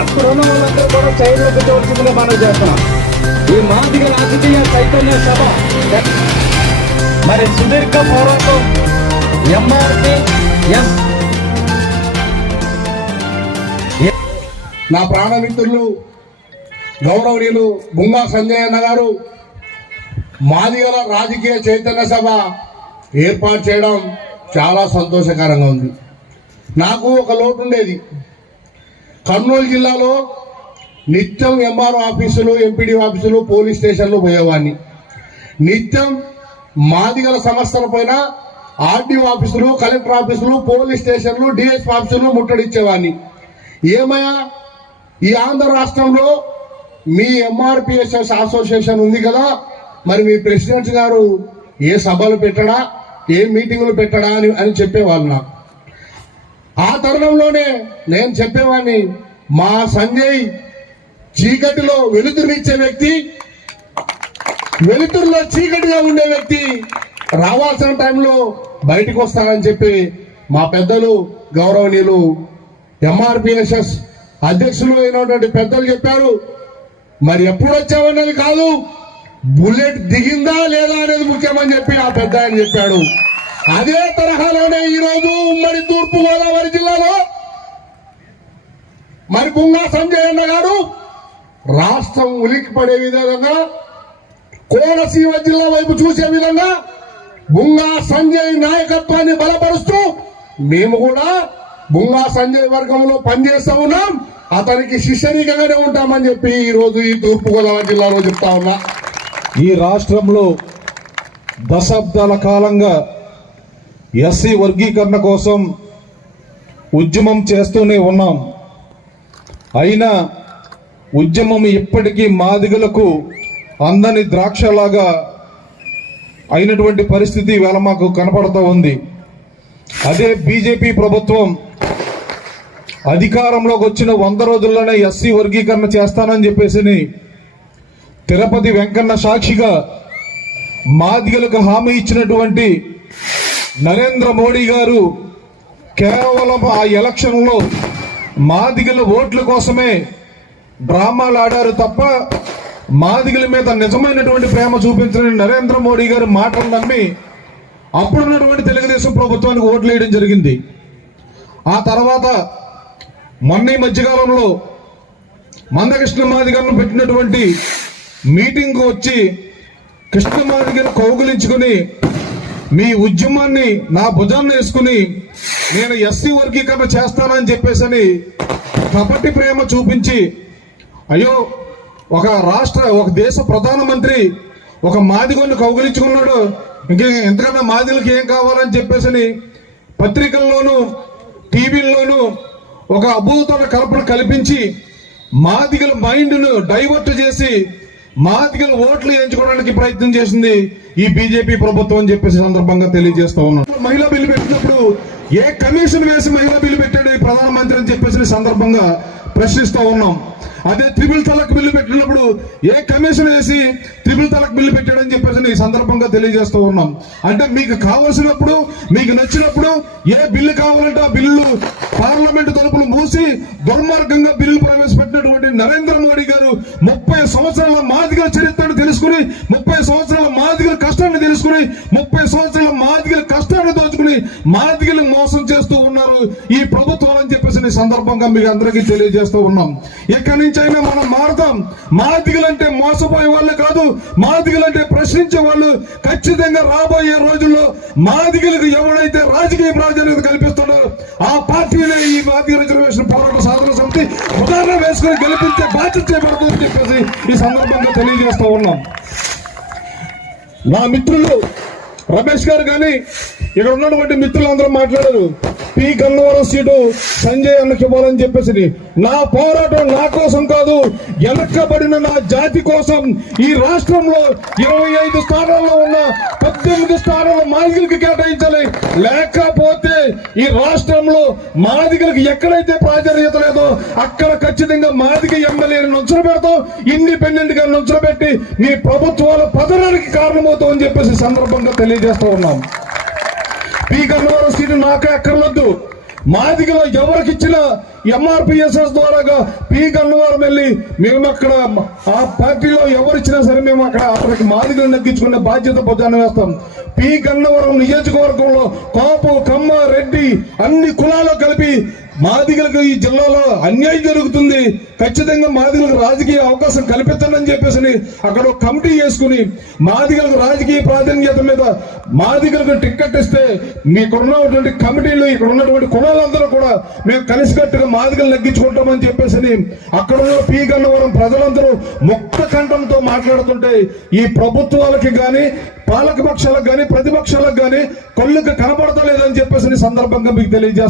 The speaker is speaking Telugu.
అక్కడ ఉన్న వాళ్ళందరూ కూడా చైర్లో కూర్చోవలసిందిగా మనం చేస్తున్నాం. ఈ మాదిగ రాజకీయ చైతన్య సభ. మరి సుదీర్ఘ పోరాటం ఎంఆర్పి ఎస్. నా ప్రాణమిత్రులు గౌరవనీయులు బుంగా సంజయ్ అన్న గారు మాదిగల రాజకీయ చైతన్య సభ ఏర్పాటు చేయడం చాలా సంతోషకరంగా ఉంది. నాకు ఒక లోటు ఉండేది. కర్నూలు జిల్లాలో నిత్యం ఎంఆర్ఓ ఆఫీసులు ఎంపీడీ ఆఫీసులు పోలీస్ స్టేషన్లు పోయేవాడిని. నిత్యం మాదిగల సమస్యల పైన ఆర్డీఓ ఆఫీసులు కలెక్టర్ ఆఫీసులు పోలీస్ స్టేషన్లు డిఎస్పీ ఆఫీసులు ముట్టడిచ్చేవాడిని. ఏమయ్యా ఈ ఆంధ్ర రాష్ట్రంలో మీ ఎంఆర్పిఎస్ఎస్ అసోసియేషన్ ఉంది కదా మరి మీ ప్రెసిడెంట్ గారు ఏ సభలు పెట్టడా ఏ మీటింగులు పెట్టడా అని అని చెప్పేవాళ్ళు నాకు. ఆ తరుణంలోనే నేను చెప్పేవాడిని మా సంజయ్ చీకటిలో వెలుతురునిచ్చే వ్యక్తి వెలుతురులో చీకటిగా ఉండే వ్యక్తి రావాల్సిన టైంలో బయటకు వస్తానని చెప్పి మా పెద్దలు గౌరవనీయులు ఎంఆర్పిఎస్ఎస్ అధ్యక్షులు అయినటువంటి పెద్దలు చెప్పారు. మరి ఎప్పుడు వచ్చామన్నది కాదు బుల్లెట్ దిగిందా లేదా అనేది ముఖ్యమని చెప్పి ఆ పెద్ద ఆయన చెప్పాడు. అదే తరహాలోనే ఈ రోజు ఉమ్మడి తూర్పు గోదావరి మరి బుంగా సంజయ్ అన్న గారు రాష్ట్రం ఉలిక్కి పడే విధంగా కోనసీమ జిల్లా వైపు చూసే విధంగా బుంగా సంజయ్ నాయకత్వాన్ని బలపరుస్తూ మేము కూడా బుంగా సంజయ్ వర్గంలో పనిచేస్తా ఉన్నాం. అతనికి శిష్యరికగానే ఉంటామని చెప్పి ఈ రోజు ఈ తూర్పుగోదావరి జిల్లాలో చెప్తా ఉన్నా. ఈ రాష్ట్రంలో దశాబ్దాల కాలంగా ఎస్సీ వర్గీకరణ కోసం ఉద్యమం చేస్తూనే ఉన్నాం. అయినా ఉద్యమం ఇప్పటికీ మాదిగలకు అందని ద్రాక్షలాగా అయినటువంటి పరిస్థితి వేళ మాకు కనపడుతూ ఉంది. అదే బీజేపీ ప్రభుత్వం అధికారంలోకి వచ్చిన వంద రోజుల్లోనే ఎస్సీ వర్గీకరణ చేస్తానని చెప్పేసి తిరుపతి వెంకన్న సాక్షిగా మాదిగలకు హామీ ఇచ్చినటువంటి నరేంద్ర మోడీ గారు కేవలం ఆ ఎలక్షన్లో మాదిగల ఓట్ల కోసమే డ్రామాలు ఆడారు తప్ప మాదిగల మీద నిజమైనటువంటి ప్రేమ చూపించిన నరేంద్ర మోడీ గారు మాటలు నమ్మి అప్పుడున్నటువంటి తెలుగుదేశం ప్రభుత్వానికి ఓట్లు వేయడం జరిగింది. ఆ తర్వాత మొన్న ఈ మధ్యకాలంలో మందకృష్ణ మాదిగలను పెట్టినటువంటి మీటింగ్ వచ్చి కృష్ణమాదిగను కౌగులించుకుని మీ ఉద్యమాన్ని నా భుజాన్ని వేసుకుని నేను ఎస్సీ వర్గీకరణ చేస్తానని చెప్పేసి కపటి ప్రేమ చూపించి అయ్యో ఒక రాష్ట్ర ఒక దేశ ప్రధానమంత్రి ఒక మాదిగొని కౌగిలించుకున్నాడు. ఇంకే ఎంతకన్నా మాదిలకు ఏం కావాలని చెప్పేసి పత్రికల్లోనూ టీవీల్లోనూ ఒక అభూతమైన కల్పన కల్పించి మాదిగల మైండ్ను డైవర్ట్ చేసి మాదిగల ఓట్లు ఎంచుకోవడానికి ప్రయత్నం చేసింది ఈ బీజేపీ ప్రభుత్వం అని చెప్పేసి సందర్భంగా తెలియజేస్తా ఉన్నాను. మహిళా బిల్లు ఏ కమిషన్ వేసి మహిళా బిల్లు పెట్టాడు ఈ ప్రధానమంత్రి అని చెప్పేసి సందర్భంగా ప్రశ్నిస్తూ ఉన్నాం. అదే త్రిబుల్ తలక్ బిల్లు పెట్టినప్పుడు ఏ కమిషన్ వేసి త్రిబుల్ తలక్ బిల్లు పెట్టాడని చెప్పేసి ఈ సందర్భంగా తెలియజేస్తూ ఉన్నాం. అంటే మీకు కావలసినప్పుడు మీకు నచ్చినప్పుడు ఏ బిల్లు కావాలంటే ఆ బిల్లు పార్లమెంట్ తలుపులు మూసి దుర్మార్గంగా బిల్లు ప్రవేశపెట్టినటువంటి నరేంద్ర మోడీ గారు ముప్పై సంవత్సరాల మాదిగా చరిత్రను తెలుసుకుని ముప్పై సంవత్సరాల మాదిగా కష్టాన్ని తెలుసుకుని ముప్పై సంవత్సరాల మాదిగలు మోసం చేస్తూ ఉన్నారు. ఈ ప్రభుత్వం అని చెప్పేసి ఈ సందర్భంగా మీకు అందరికీ తెలియజేస్తూ ఉన్నాం. ఎక్కడి నుంచి అయినా మనం మారుతాం. మాదిగలంటే మోసపోయే వాళ్ళు కాదు మాదిగలంటే ప్రశ్నించే వాళ్ళు. ఖచ్చితంగా రాబోయే రోజుల్లో మాదిగలకు ఎవడైతే రాజకీయ ప్రాధాన్యత కల్పిస్తున్నారో ఆ పార్టీనే ఈ మాదిగ రిజర్వేషన్ పోరాట సాధన సమితి ఉదాహరణ వేసుకుని గెలిపించే బాధ్యత చేపడుతుందని చెప్పేసి ఈ సందర్భంగా తెలియజేస్తూ ఉన్నాం. నా మిత్రులు రమేష్ గారు కానీ ఇక్కడ ఉన్నటువంటి మిత్రులు అందరూ మాట్లాడారు. పి. గన్నవరం సీటు సంజయ్ అన్నకి ఇవ్వాలని చెప్పేసి నా. పోరాటం నా కోసం కాదు వెనక్కబడిన నా జాతి కోసం ఈ రాష్ట్రంలో ఇరవై ఐదు స్థానాల్లో ఉన్న పద్దెనిమిది స్థానాలు మాదిగలకు కేటాయించాలి. లేకపోతే ఈ రాష్ట్రంలో మాదిగలకు ఎక్కడైతే ప్రాధాన్యత లేదో అక్కడ ఖచ్చితంగా మాదిగ ఎమ్మెల్యేని నుంచో పెడతాం. ఇండిపెండెంట్గా నుంచో పెట్టి మీ ప్రభుత్వాల పతనానికి కారణమవుతామని చెప్పేసి సందర్భంగా తెలియజేస్తూ ఉన్నాం. పీ గన్నవరం సీటు నాకే ఎక్కర్లొద్దు మాదిగలో ఎవరికి ఇచ్చిన ఎంఆర్పిఎస్ఎస్ ద్వారాగా పి గన్నవరం వెళ్ళి మేము అక్కడ ఆ పార్టీలో ఎవరిచ్చినా సరే మేము అక్కడ అక్కడికి మాదిగలు నెగ్గించుకునే బాధ్యత పొద్దున వేస్తాం. పి గన్నవరం నియోజకవర్గంలో కాపు కమ్మ రెడ్డి అన్ని కులాలు కలిపి మాదిగలకు ఈ జిల్లాలో అన్యాయం జరుగుతుంది. ఖచ్చితంగా మాదిగలకు రాజకీయ అవకాశం కల్పించండి చెప్పేసి అక్కడ ఒక కమిటీ చేసుకుని మాదిగలకు రాజకీయ ప్రాధాన్యత మీద మాదిగలకు టిక్కెట్ ఇస్తే మీకున్నటువంటి కమిటీలు ఇక్కడ ఉన్నటువంటి కులాలందరూ కూడా మేము కలిసికట్టుగా మాదిగలు నెగ్గించుకుంటామని చెప్పేసి అక్కడ ఉన్న పీ గన్నవరం ప్రజలందరూ ముక్త కంఠంతో మాట్లాడుతుంటే ఈ ప్రభుత్వాలకి కానీ పాలక పక్షాలకు ప్రతిపక్షాలకు కానీ కళ్ళుకి కనపడతలేదని చెప్పేసి సందర్భంగా మీకు తెలియజేస్తాను